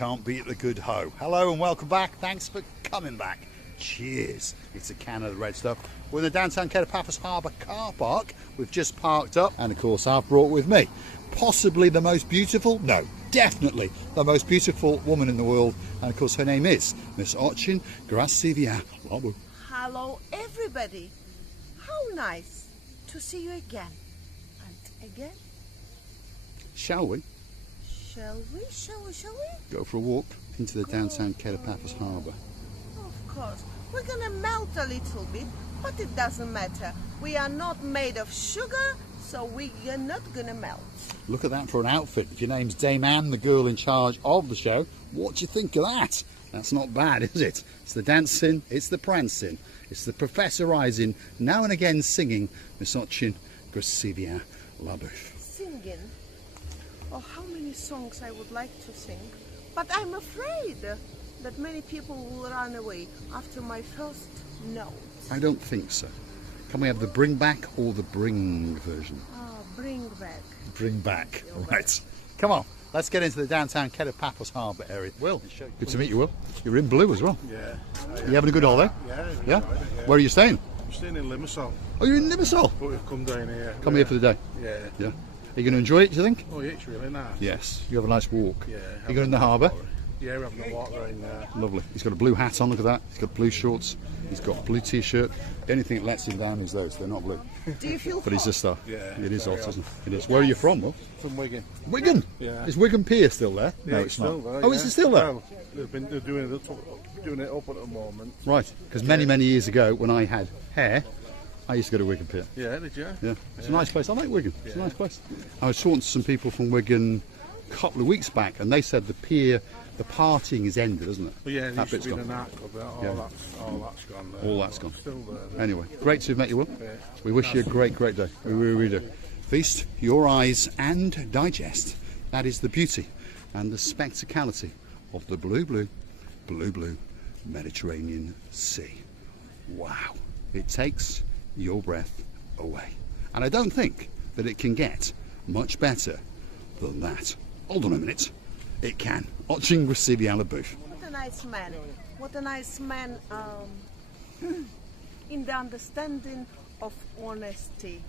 can't beat the good hoe. Hello and welcome back. Thanks for coming back. Cheers. It's a can of the red stuff. We're in the downtown Kato Paphos Harbour car park. We've just parked up, and of course I've brought with me possibly the most beautiful, no, definitely the most beautiful woman in the world, and of course her name is Miss Stevie. Hello everybody. How nice to see you again and again. Shall we? Shall we? Go for a walk into the downtown Kato Paphos Harbour. Of course. We're gonna melt a little bit, but it doesn't matter. We are not made of sugar, so we are not gonna melt. Look at that for an outfit. If your name's Dame Anne, the girl in charge of the show, what do you think of that? That's not bad, is it? It's the dancing, it's the prancing, it's the professorising, now and again singing Miss Stevie. Singing? Oh, how many songs I would like to sing, but I'm afraid that many people will run away after my first note. I don't think so. Can we have the bring back or the bring version? Oh, bring back. Bring back. All right. Come on. Let's get into the downtown Kato Paphos Harbour area. Will, good to meet you, Will. You're in blue as well. Yeah. You having a good holiday? Yeah. Where are you staying? I'm staying in Limassol. Oh, you're in Limassol? But we've come down here. Come here for the day? Yeah. Yeah. Are you going to enjoy it, do you think? Oh, yeah, it's really nice. Yes. You have a nice walk. Yeah. You going in the harbour? Yeah, we're having a walk around there. Lovely. He's got a blue hat on, look at that. He's got blue shorts. He's got a blue t-shirt. The only thing that lets him down is those. They're not blue. Do you feel But he's a star. Yeah. It is hot, isn't it? It is. Where are you from, Will? From Wigan. Wigan? Yeah. Is Wigan Pier still there? Yeah, No, it's not. still there, Oh, is it still there? Well, they're doing it up at the moment. Right. Because many years ago, when I had hair, I used to go to Wigan Pier. Yeah, did you? Yeah. It's a nice place. I like Wigan. It's a nice place. I was talking to some people from Wigan a couple of weeks back, and they said the pier, the partying is ended, isn't it? Well, yeah, there that used to bit's be gone. the knack of that. All that's gone there. All that's gone. Still there. Anyway, great to have met you, Will. Yeah. We wish you a great day. We really do. Feast your eyes and digest. That is the beauty and the spectacality of the blue Mediterranean Sea. Wow. It takes your breath away. And I don't think that it can get much better than that. Hold on a minute. It can. Watching Stevie. What a nice man. What a nice man in the understanding of honesty,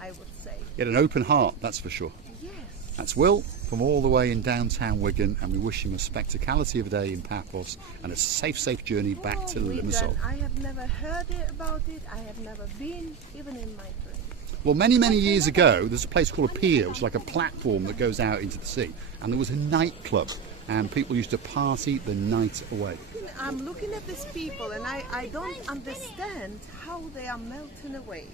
I would say. He had an open heart, that's for sure. Yes. That's Will from all the way in downtown Wigan, and we wish him a spectacality of a day in Paphos and a safe journey back to Wigan. Limassol. I have never heard about it. I have never been, even in my dreams. Well, many years ago, there's a place called a pier, which is like a platform that goes out into the sea, and there was a nightclub, and people used to party the night away. I'm looking at these people, and I don't understand how they are melting away.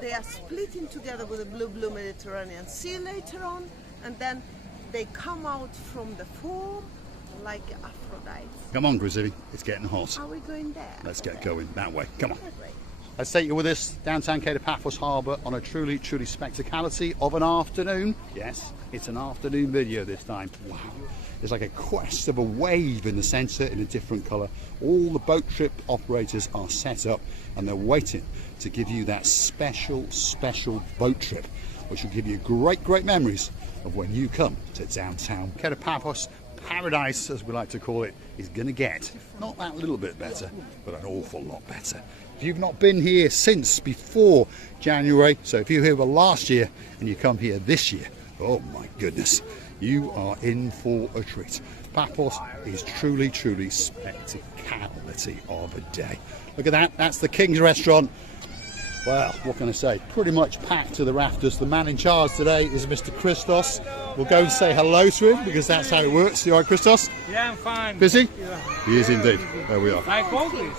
They are splitting together with the blue Mediterranean Sea later on, and then they come out from the form like Aphrodite. Come on, Grizzly, it's getting hot. Are we going there? Let's get going that way. Come on. Let's take you with us downtown Kato Paphos Harbour on a truly spectacality of an afternoon. Yes, it's an afternoon video this time. Wow. There's like a crest of a wave in the centre in a different colour. All the boat trip operators are set up and they're waiting to give you that special boat trip, which will give you great memories of when you come to downtown Kato Paphos. Paradise, as we like to call it, is going to get not that little bit better, but an awful lot better. If you've not been here since before January, so if you were here last year and you come here this year, oh my goodness, you are in for a treat. Paphos is truly spectacality of a day. Look at that, that's the King's Restaurant. Well, what can I say? Pretty much packed to the rafters. The man in charge today is Mr. Christos. We'll go and say hello to him because that's how it works. You all right, Christos? Yeah, I'm fine. Busy? Yeah. He is indeed. There we are. Like always.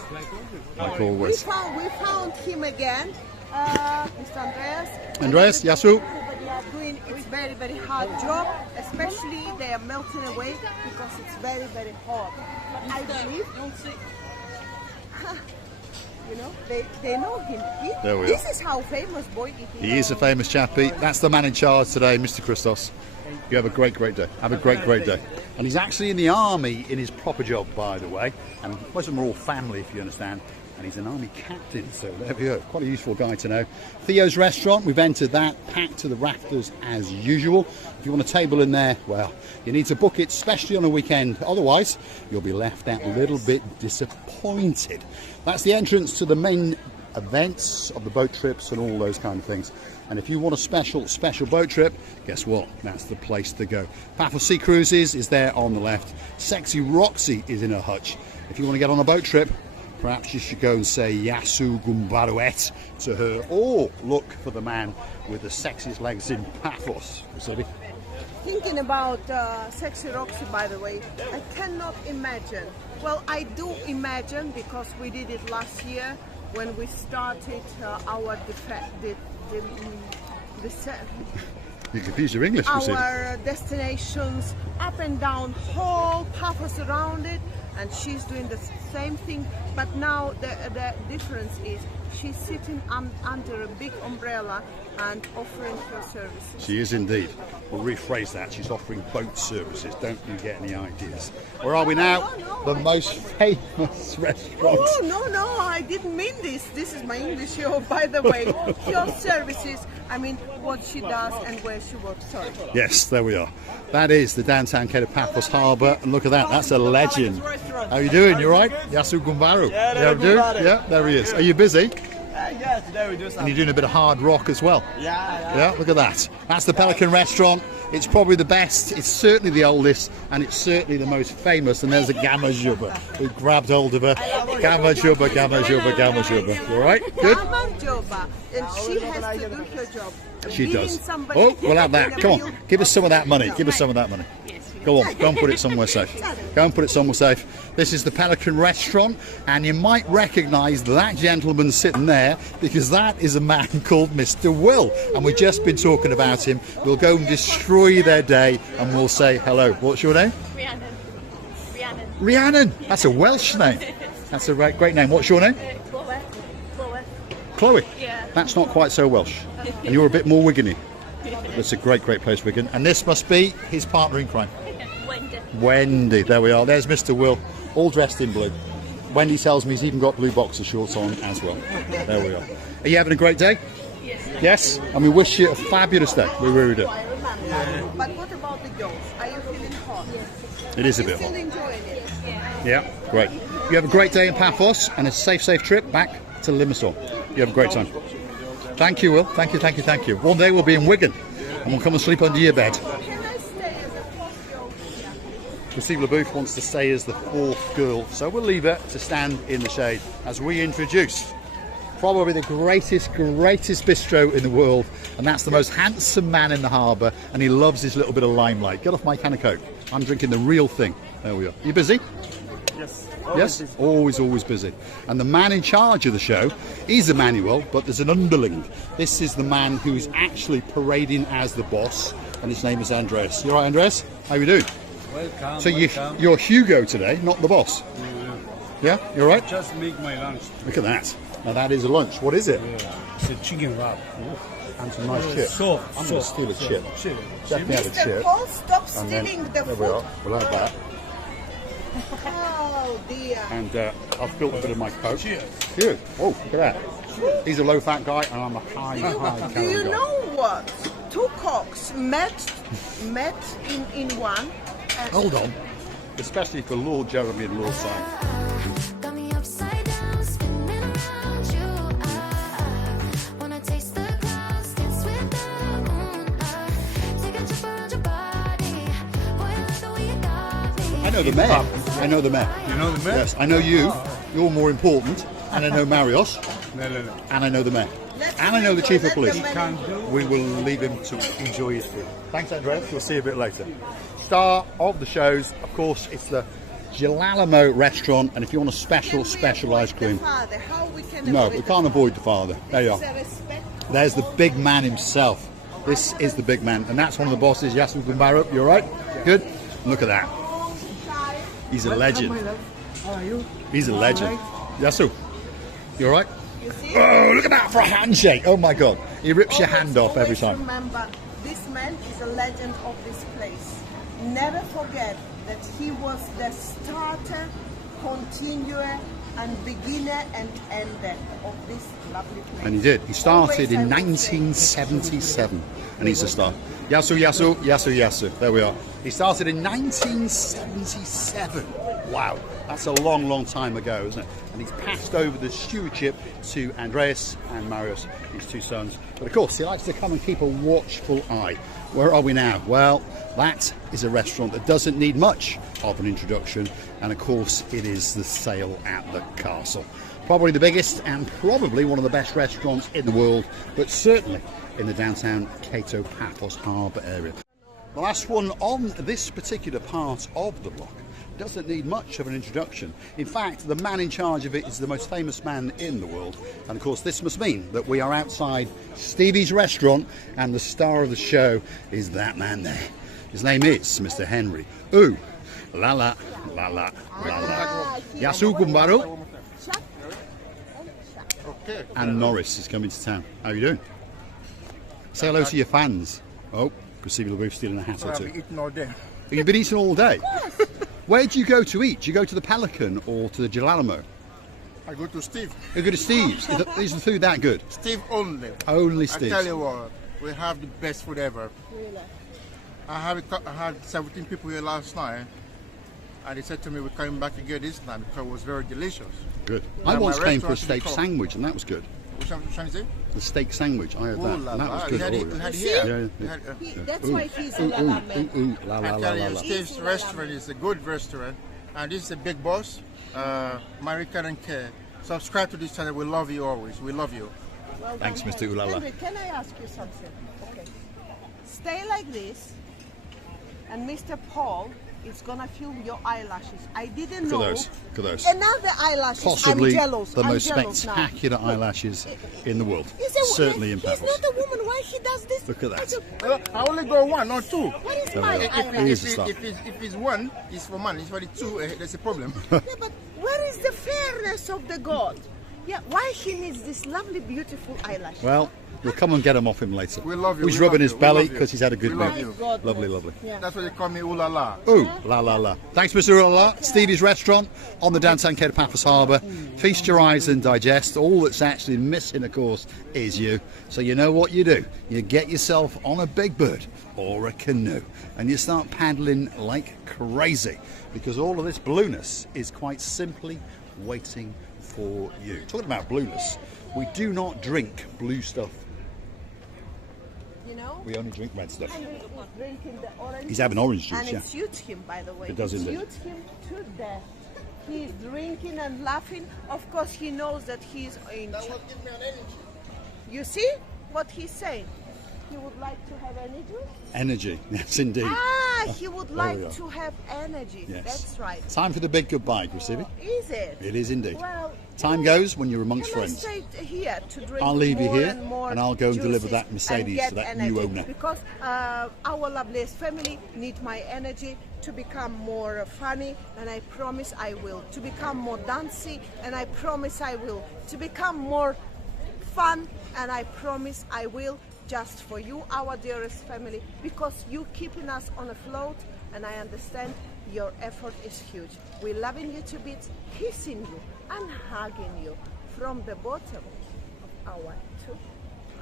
Like always. We found him again, Mr. Andreas. Andreas, Yasu. They are doing a very hard job, especially they are melting away because it's very hot. But I believe, you know, they know him. There we This are. is how famous boy it is. He is a famous chappie. That's the man in charge today, Mr. Christos. You have a great day. Have a great day. And he's actually in the army in his proper job, by the way. And most of them are all family, if you understand. and he's an army captain, so there we go. Quite a useful guy to know. Theo's Restaurant, we've entered that, packed to the rafters as usual. If you want a table in there, well, you need to book it, especially on a weekend. Otherwise, you'll be left out a little bit disappointed. That's the entrance to the main events of the boat trips and all those kind of things. And if you want a special boat trip, guess what? That's the place to go. Paphos Sea Cruises is there on the left. Sexy Roxy is in her hutch. If you want to get on a boat trip, perhaps you should go and say Yasu Gumbaruet to her, or look for the man with the sexiest legs in Paphos. Stevie? Thinking about Sexy Roxy, by the way, I cannot imagine. Well, I do imagine, because we did it last year when we started our You confuse your English, our destinations up and down whole Paphos around it, and she's doing the same thing, but now the difference is she's sitting under a big umbrella and offering her services. She is indeed. We'll rephrase that. She's offering boat services. Don't you get any ideas? Where are we now? No. The most famous restaurant. Oh, no, I didn't mean this. This is my English show, by the way. Your services, I mean, what she does and where she works. Sorry. Yes, there we are. That is the downtown Kato Paphos Harbour, and look at that. That's a legend. How are you doing? You all right? Yasu Gumbaru. Yeah, Yeah, there he is. Are you busy? Yeah, today we do something. And you're doing a bit of hard rock as well. Yeah. Look at that. That's the Pelican Restaurant. It's probably the best. It's certainly the oldest, and it's certainly the most famous. And there's a Gamma Juba who grabbed hold of her. Gamma Juba. You all right? Good? Gamma Juba. And she has to do her job. She does. Oh, we'll have that. Come on. Give us some of that money. Go on, go and put it somewhere safe. This is the Pelican Restaurant, and you might recognise that gentleman sitting there, because that is a man called Mr. Will, and we've just been talking about him. We'll go and destroy their day, and we'll say hello. What's your name? Rhiannon. That's a Welsh name. That's a great name. What's your name? Chloe. Yeah. That's not quite so Welsh, and you're a bit more Wiggany. That's a great place, Wigan. And this must be his partner in crime. Wendy, there we are. There's Mr. Will, all dressed in blue. Wendy tells me he's even got blue boxer shorts on as well. There we are. Are you having a great day? Yes? And we wish you a fabulous day. We really do. But what about the girls? Are you feeling hot? It is a bit Still hot. enjoying it? Yeah, great. You have a great day in Paphos and a safe trip back to Limassol. You have a great time. Thank you, Will. Thank you. One day we'll be in Wigan and we'll come and sleep under your bed. Can I stay as a fourth girl here? Lucille LeBouf wants to stay as the fourth girl, so we'll leave her to stand in the shade as we introduce probably the greatest bistro in the world, and that's the most handsome man in the harbour, and he loves his little bit of limelight. Get off my can of Coke. I'm drinking the real thing. There we are. You busy? Yes. Yes? Always busy. And the man in charge of the show, he's Emmanuel, but there's an underling. This is the man who's actually parading as the boss, and his name is Andres. You all right, Andres? How you doing? Welcome. So you're Hugo today, not the boss? Yeah? You all right? Just make my lunch. Look at that. Now that is a lunch. What is it? It's a chicken wrap. And some nice chips. So, I'm going to steal a chip. Definitely have a Mr. chip. Paul, stop And then, stealing the there we food. are. We'll have that. Oh dear. And I've spilled a bit of my Coke. Cheers. Good. Oh, look at that. He's a low-fat guy, and I'm a high Do calorie you guy. know what? Two cocks met in one. And Hold on. Especially for Lord Jeremy and Lord Simon. Got me upside down, spinning around you. I wanna taste the clouds, dance with the moon. Take a trip around your body. Boy, I love the way you got me. I know the mayor. I know the mayor. You know the man? Yes, I know you. You're more important. And I know Marios. No. And I know the mayor. Let's And I know the chief of let the police. man- We will leave him to enjoy his food. Thanks, Andres. We'll see you a bit later. Star of the shows, of course, it's the Galamo restaurant. And if you want a special ice cream, The father, how we can no, avoid we the can't avoid the father. There you It's are. a respect. There's the big man himself. This is the big man, and that's one of the bosses, Yasu Gumbaru. You all right? Good. Look at that. He's a legend. How are you? He's a legend. Yasu, you all right? You see? Oh, look at that for a handshake! Oh my God, he rips your hand off every Always time. Remember, this man is a legend of this place. Never forget that he was the starter, continuer, and beginner and ender of this lovely place. And he did. He started Always, I in would say. 1977, and he's a star. Yasu, Yasu, Yasu, Yasu. There we are. He started in 1977. Wow, that's a long, long time ago, isn't it? And he's passed over the stewardship to Andreas and Marius, his two sons. But of course, he likes to come and keep a watchful eye. Where are we now? Well, that is a restaurant that doesn't need much of an introduction, and of course it is the Sail at the Castle. Probably the biggest and probably one of the best restaurants in the world, but certainly in the downtown Kato Paphos Harbour area. The last one on this particular part of the block doesn't need much of an introduction. In fact, the man in charge of it is the most famous man in the world, and of course this must mean that we are outside Stevie's restaurant, and the star of the show is that man there. His name is Mr. Henry. Ooh, la la, la la, la la. Yasu Gumbaro. And Norris is coming to town. How are you doing? Say hello to your fans. Oh, because Stevie LaBeouf's stealing a hat or I've two. been eating all day. You've been eating all day? Where do you go to eat? Do you go to the Pelican or to the Galamo? I go to Steve. You go to Steve's. Is the food that good? Steve only. Only I Steve's. tell you what, we have the best food ever. I had 17 people here last night, and they said to me, we're coming back again this time because it was very delicious. Good. Yeah, I once my came for a restaurant steak is called- sandwich, and that was good. Which one trying to say? The steak sandwich, I had Ooh, that, la, and that la. was We good. had it, Oh, we yeah. had it See? here. Yeah, We yeah. had, That's Ooh, why he's ooh, in La La ooh, ooh, ooh, la la I la tell la you, la. Steve's restaurant is a good restaurant, and this is a big boss, Marika and Care. Subscribe to this channel. We love you always. We love you. Well done, Thanks, Mr. Henry. Ulala. Henry, can I ask you something? Okay. Stay like this, and Mr. Paul is gonna film your eyelashes. I didn't Look know. at those. Look at those. Another eyelashes. Possibly I'm jealous. the I'm most jealous now. spectacular eyelashes in the world. He's a- Certainly in he's Paphos. not a woman. Why he does this? Look at that. Well, I only go one, not two. What is There my we are. eyelash? He is the star. If it's one, it's for man. It's for the two, there's a problem. Yeah, but where is the fairness of the God? Yeah, why he needs this lovely, beautiful eyelash? Well, we'll come and get him off him later. We love you, He's we rubbing love his you, we belly love you. because he's had a good We meal. love you. God Lovely, bless. lovely. Yeah. That's why they call me Ooh La La. Ooh, la la la. Thanks, Mr. Ulala. Stevie's restaurant on the downtown Kato Paphos Harbour. Feast your eyes and digest. All that's actually missing, of course, is you. So you know what you do. You get yourself on a big bird or a canoe and you start paddling like crazy, because all of this blueness is quite simply waiting for you. Talking about blueness, we do not drink blue stuff. You know? We only drink red stuff. Henry is drinking the orange. He's having orange juice, and yeah. it suits him, by the way. It does indeed. suits him to death. He's drinking and laughing. Of course, he knows that he's in. You see what he's saying? He would like to have energy. Energy, yes indeed. He would we like are. to have energy. Yes. That's right. Time for the big goodbye, Grisevi. Is it? It is indeed. Well, Time goes when you're amongst can friends. I stay here to drink I'll leave you more here, and more and I'll go and deliver juices that Mercedes and get to that energy, new owner. Because our loveliest family need my energy to become more funny, and I promise I will. To become more dancey, and I promise I will. To become more fun, and I promise I will. Just for you, our dearest family, because you keeping us on afloat, and I understand your effort is huge. We're loving you to bits, kissing you and hugging you from the bottom of our two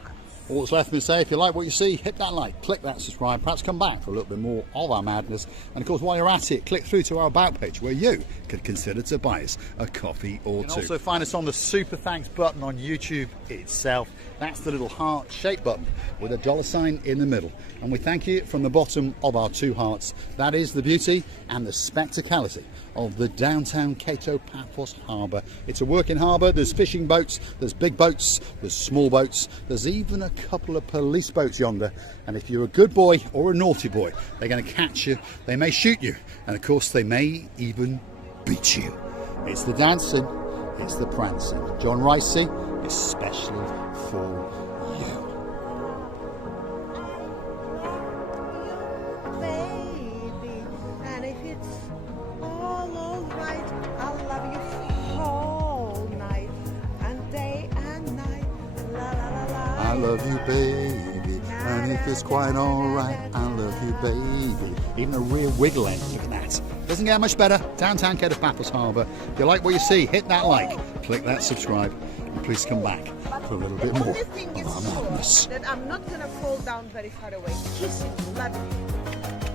hearts. All that's left for me to say, if you like what you see, hit that like, click that subscribe, perhaps come back for a little bit more of our madness. And of course, while you're at it, click through to our About page where you could consider to buy us a coffee or two. You can also find us on the Super Thanks button on YouTube itself. That's the little heart-shaped button with a $sign in the middle. And we thank you from the bottom of our two hearts. That is the beauty and the spectacality of the downtown Kato Paphos Harbour. It's a working harbour. There's fishing boats, there's big boats, there's small boats, there's even a couple of police boats yonder. And if you're a good boy or a naughty boy, they're going to catch you, they may shoot you, and of course they may even beat you. It's the dancing, it's the prancing. John Ricey, especially for you. Baby, and if it's all alright, I'll love you all night and day and night. La la la la. I love you, baby. And if it's quite alright, I love you, baby. Even a rear wiggle end, look at that. Doesn't get much better. Downtown Kato Paphos Harbour. If you like what you see, hit that like, click that subscribe, and please come back for a little bit more Only thing of is our sure madness. that I'm not gonna fall down very far away. Kiss you, love you.